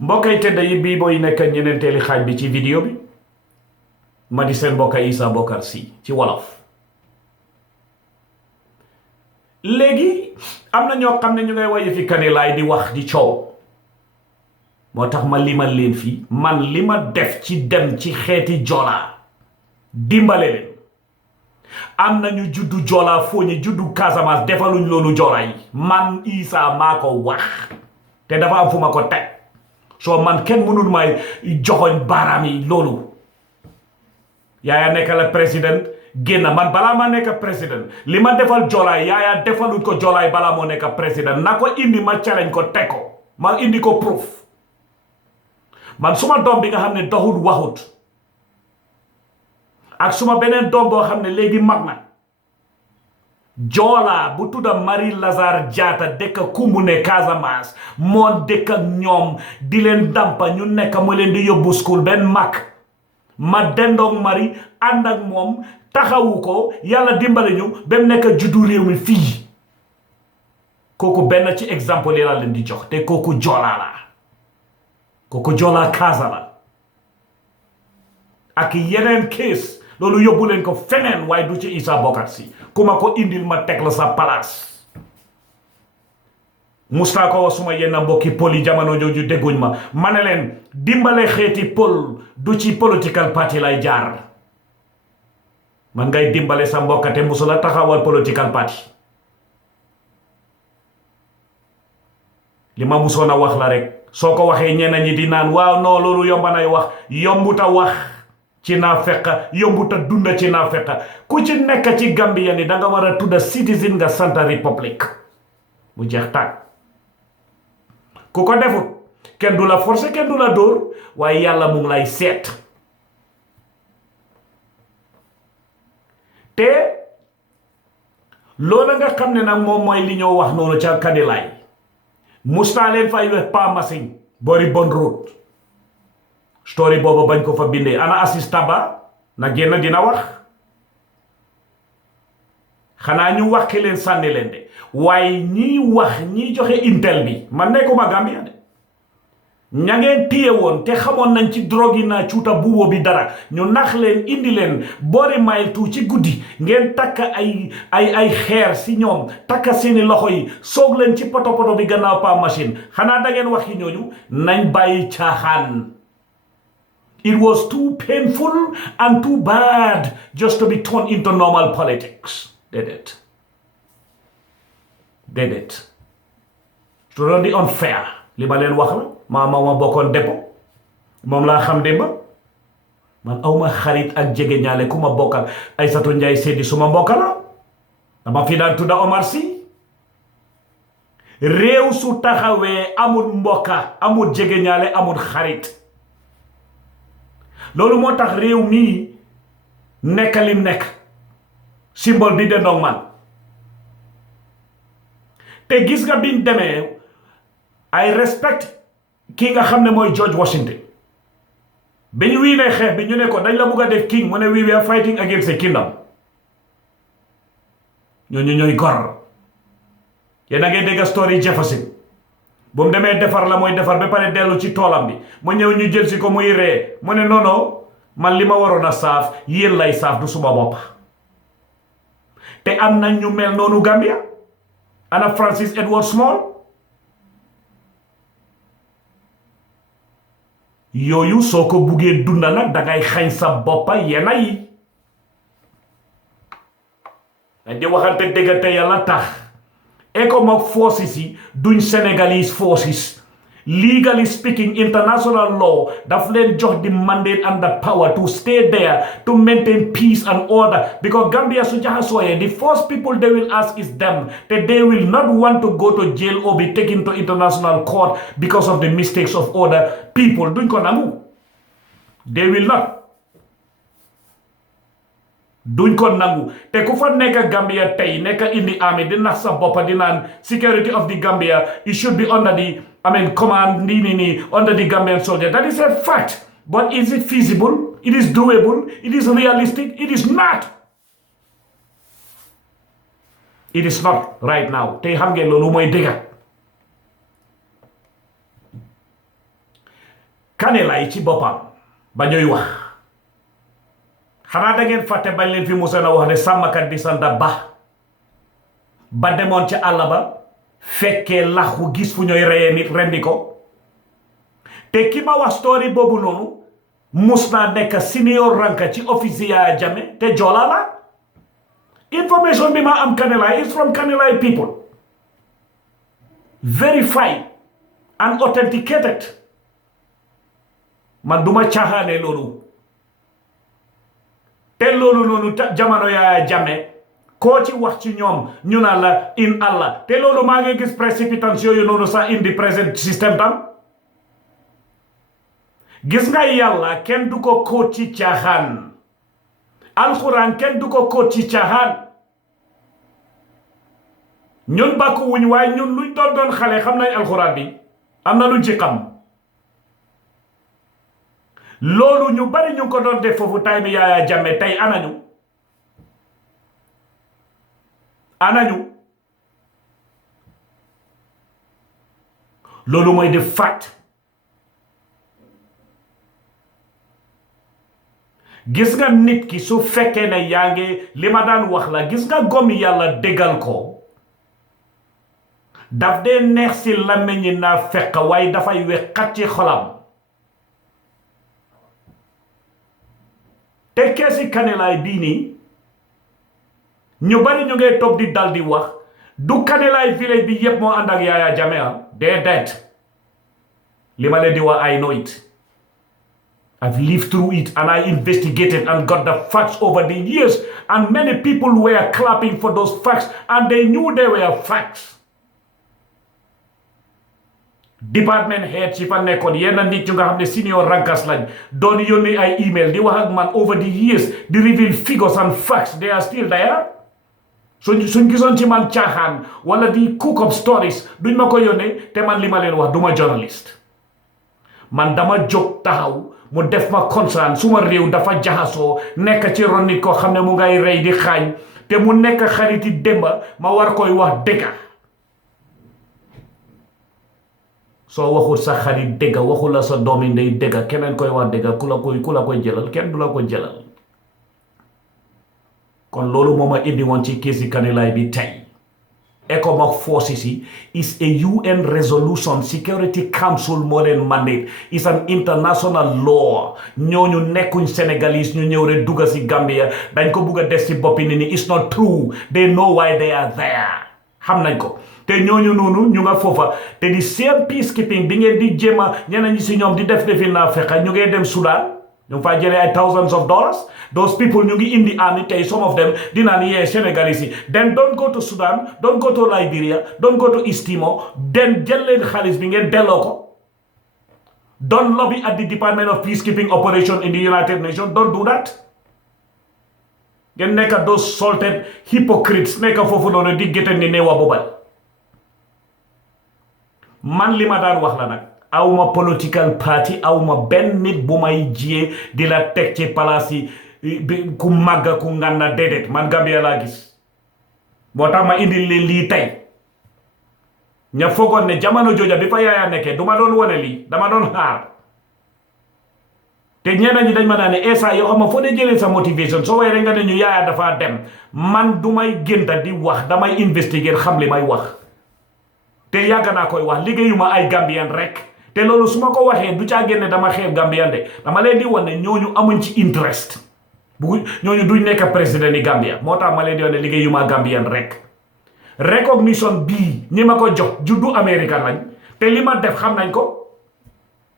mbokkay tedda yi bii booy nekk ñeneenteeli xaaj bi ci vidéo bi ma di seen mbokka Essa Bokarr Sy ci wolof. léegi am na ñoo xam ne ñu ngay waye fi kanilaay di wax di coow moo tax ma limal leen fii man li ma def ci dem ci xeeti joolaa dimbale leen. am nañu juddu joolaa fooñi juddu Casamance defaluñ loolu joolaa yi man Essa maa ko wax te dafa am fu ma ko teg soo man kenn mënul may joxoñ baaraam yi loolu. yaaya nekk la président génn man balaa ma nekk président li ma defal joolaay yaaya defaluñ ko joolaay balaa moo nekk président na ko indi ma challenge ko teg ko ma indi ko proof. man suma doom bi nga xam ne doxul waxut ak suma beneen doom boo xam ne léegi mag na joolaa bu tudda Marie Lazare Jatta dëkk Kumbune Casamance moo dëkk ak ñoom di leen dampa ñu nekk mu leen di yóbbu school benn mag ma dendoog Marie ànd ak moom taxawu ko yàlla dimbale ñu ba mu nekk juddu réew mi fii kooku benn ci exemple yi la leen di jox te kooku joolaa la kooku joolaa Kaasa la ak yeneen kees loolu yóbbu leen ko feneen waaye du ci Essa Bokarr Sy ku ma ko indil ma teg la sa place. mustaa ko wax suma yenn mbokki pol yi jamono jooju dégguñ ma ne leen dimbale xeeti pol du ci political party lay jaar man ngay dimbale sa mbokkate musula taxawal political party. li ma musoon a wax la rek soo ko waxee ñenn ñi di naan waaw non loolu yomba nay wax yombuta wax ci naafeqa yombuta dunda ci naafeqa ku ci nekk ci Gambia ni da nga war a tudda citizen nga sant république mu jeex tàkk. ku ko defut kenn du la forcer kenn du la dóor waaye yàlla mu ngi lay seet te loolu nga xam ne nag moom mooy li ñoo wax noonu ca kanilaay mustaa leen fay wex pa masing boori bon route story boobu bañ ko fa bindee ana assista ba na génn dina wax xanaa ñu waxi leen sànni leen de waaye ñiy wax ñiy joxe intel bi man nekkuma Gambia de ña ngeen téye woon te xamoon nañ ci drogue yi naa cuuta buubo bi dara ñu nax leen indi leen boori mile tu ci guddi ngeen takk ay xeer si ñoom takk seeni loxo yi soog leen ci poto bi gannaaw pa machine xanaa da ngeen wax yi ñooñu nañ bàyyi caaxaan. It was too painful and too bad just to be turned into normal politics. Did it. To run the unfair. Li ma leen wax la ma bokkoon dépôt moom laa xam démba man awma xarit ak jege ñaale ku ma bokkal Aysatu Njaay Séddi suma mbokka la dama fi daan tudda Omar Sy réew su taxawee amul mbokka amul jege ñaale amul xarit loolu moo tax réew mii nekk lim nekk symbole bi dendoog man te gis nga biñ demee I respect ki nga xam ne mooy George Washington bi ñu wiinee xeex bi ñu ne ko dañ la bugg a def king mu ne we are fighting against a kingdom ñooñu ñooy gor yéen a ngi dégg story Jefferson bu mu demee defar la mooy defar ba pare dellu ci toolam bi mu ñëw ñu jël si ko muy ree mu ne non man li ma waroon a saaf yéen lay saaf du suma bopp te am na ñu mel noonu Gambia ana Francis Edward Small yooyu soo ko buggee dunda nag dangay xañ sa boppa yena yi dañ di waxante déggante yàlla tax ECOMOG forces yi duñ Senegalese forces legally speaking international law daf leen jox the mandate and the power to stay there to maintain peace and order because Gambia su jaxasooyee the first people they will ask is them that they will not want to go to jail or be taken to international court because of the mistakes of other people duñ ko nangu they will not duñ ko nangu te ku fa nekk Gambia tey nekk indi army di nax sa boppa di naan security of the Gambia it should be under the command under the Gambian soldier. That is a fact. But is it feasible? It is doable. It is realistic. It is not. It is not right now. Tey xam ngeen loolu mooy dëgg Kanilai ci boppam ba ñuy wax xanaa da ngeen fàtte bañ leen fi musa na wax ne sàmmkat bi santa ba demoon ci àll ba fekkee laxu gis fu ñooy reyee nit rendi ko te ki ma wax story boobu noonu mus naa nekk senior ranka ci office Yaya Jammeh te Jola la information bi ma am Kanilai is from Kanilai people verified and authenticated man duma caaxaane loolu te loolu noonu jamono Yaya Jammeh koo ci wax ci ñoom ñu naan la in Allah te loolu maa ngi gis précipitation yooyu noonu sax indi present système tam gis nga yàlla kenn du ko kóot ci caaxaan alxuraan kenn du ko kóot ci caaxaan ñun bàkku wuñ waaye ñun luñ doon xale xam nañ alxuraan bi am na luñ ci xam loolu ñu bari ñu ko doon def foofu tay mi Yaya Jammeh tey anañu loolu mooy def fact gis nga nit ki su fekkee ne yaa ngi li ma daan wax la gis nga gom yàlla déggal ko daf dee neex si làmmiñi naa fekk waaye dafay wexat ci xolam te keesi Kanilai bii nii ñu bari ñu ngay topp di dal di wax du Kanilai village bi yépp moo ànd ak Yaya Jammeh déedéet li ma leen di wax I know it I've lived through it and I investigated and got the facts over the years and many people were clapping for those facts and they knew they were facts department head ci fa nekkoon yenn nit ñu nga xam ne senior rankas lañ doon yónni ay email di wax ak man over the years di reveal figures and facts they are still there suñ gisoon ci man caaxaan wala di cook up stories duñ ma ko yónnee te man li ma leen wax duma journalist man dama jóg taxaw mu def ma concern suma réew dafa jaxasoo nekk ci ron nit koo xam ne mu ngay rey di xaañ te mu nekk xariti démba ma war koy wax dëgga soo waxul sa xarit dëgga waxul la sa doomi ndey dëgga keneen koy wax dëgga ku la koy jëlal kenn du la ko jëlal kon loolu moo ma indi woon ci keesi Kanilai bi tey ECOMOG forces is a UN resolution Security Council moo leen mandate is an international law ñooñu nekkuñ Senegalese ñu ñëw rek dugga si Gambia dañ ko bugg a def si boppi nit ñi it's not true they know why they are there xam nañ ko te ñooñu noonu ñu nga foofa te di same peacekeeping bi ngeen di jéem a ñeneen ñi si ñoom di def defi naa fexa ñu ngee dem Sudan ñu faa jëlee ay thousands of dollars those people ñu ngi indi army tey some of them dinaa ni yee Senegalese yi then don't go to Sudan don't go to Liberia don't go to East Timor then jël leen xaalis bi ngeen delloo ko don't lobby at the Department of Peacekeeping Operation in the United Nations don't do that ngeen nekk those salted hypocrites nekk foofu noonu di géttan ni neewa boobal man li ma daan wax la nag awma political party awma benn nit bu may jiyee di la teg ci palaas yi ku màgga ku nganna déedéet man Gambia laa gis moo tax ma indi leen lii tey ña foogoon ne jamono jooja bi fa Yaya nekkee du ma doon wane lii dama doon xaar te ñeneen ñi dañ ma ne esa yoo xam ma foo dee jëlee sa motivation soo way rek nga ne ñu Yaya dafa dem man du may génta di wax damay investiguer xam li may wax te yàgg naa koy wax liggéeyuma ay Gambian rek te loolu su ma ko waxee du caa génne dama xeeb Gambian de dama leen di wane ñooñu amuñ ci interest bu ñooñu duñ nekk président ni Gambia moo tax ma leen di wane liggéeyuma Gambian rek recognition bii ñi ma ko jox juddu Amérique lañ te li ma def xam nañ ko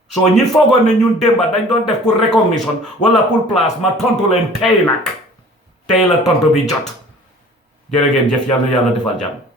soo ñi foogoon ne ñun démba dañ doon def pour recognition wala pour place ma tontu leen tey nag tey la tontu bi jot jërë ngeen jëf yàlla defal jàmm